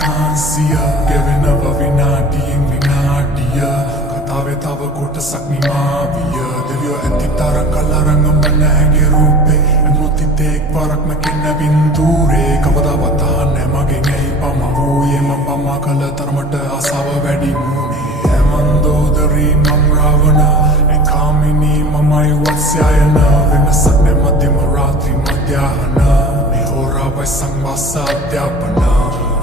කාන්සිය ගෙවෙනව විනාඩියෙන් විනාඩිය කතාවේ තව කොටසක් නිමාවිය දෙවියෝ ඇති තරම් කලරංග මන ඇගේ රූපේ එමුතිත් එක් වරක් මැකෙන්න බින්දුරේ කවදාවත් අහන්නේ මගෙන් ඇයි පම වූයේ මම පමා කළ තරමට ආසාව වැඩි වුණේ ඇමන්දෝදරී මම රාවණ එකාමිනී මමයි වත්ස්යයන වෙනසක් නැ මධ්‍යම රාත්‍රී මධ්‍යාහන මේ හෝරාවයි සංවාස අධ්‍යාපන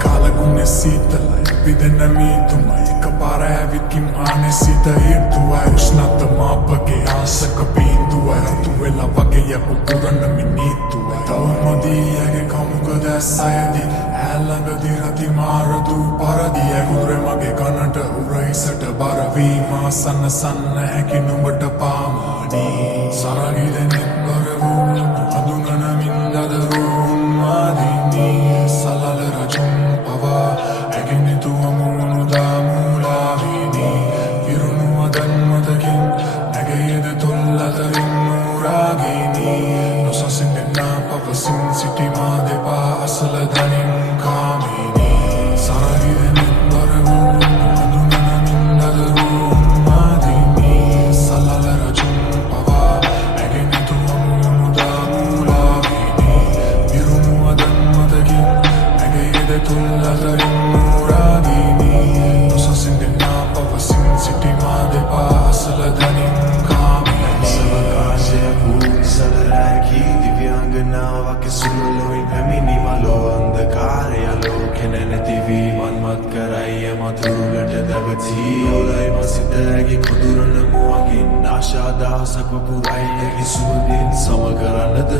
කාලගුණේ සීතලයි විදෙන මීතුමයි එකපාර ඇවිත් කිම්හානේ සිත හිටුවයි උෂ්ණත මාපගේ ආසක බින්දුවයි රතු වෙලා වගේ යපු පුරන මිනිත්තුවයි තවමදී ඇගේ කමුක දැස්සයදී ඇල්ලඟදී රති මාරදු පරදී ඇගුරේ මගේ කනට උරහිසට බරවී මා සන්න සන්න හැකි නුඹට පාමානී සරගි දෙනෙත් බරවුන් හඳුනන මින්දදරුන් මාදිනී සලල රජුන් පවා ඇගෙනතුව මුණු දාමුලාවිනී ඉරුණු අදන් මතකින් නැගේද තොල් අතරින් මුරාගිනී නොසසින් දෙන්නා පවසින් සිටි මා දෙපා අසල දනින් කාමිනී සරගි දෙනෙත් බරවුන් හඳුනන මින්දදරුන් මාදිනී සලල රජුන් පවා ඇගෙනතුව මුණු දාමුලාවිනී ඉරුණු අදන් මතකින් නැගේද තොල් අතරින් මුරාගිනී නොසසින් දෙන්නා පවසින් සිටි මා දෙපා අසල දනින් කාමිනී සවකාශයක් වූ සලරැකී දිව්‍යාංගනාවක් සුළුලොයි පැමිණි මලෝ අන්ධකාරය ලෝකෙ නැතිවී මන්මත් කරයි මතුරුලට දවචී ඔලයි මසිත ඇගේ කුදුරන මුවගින් ආශා දහසක පුරයි ඇගේ සුවදින් සම කරන්නද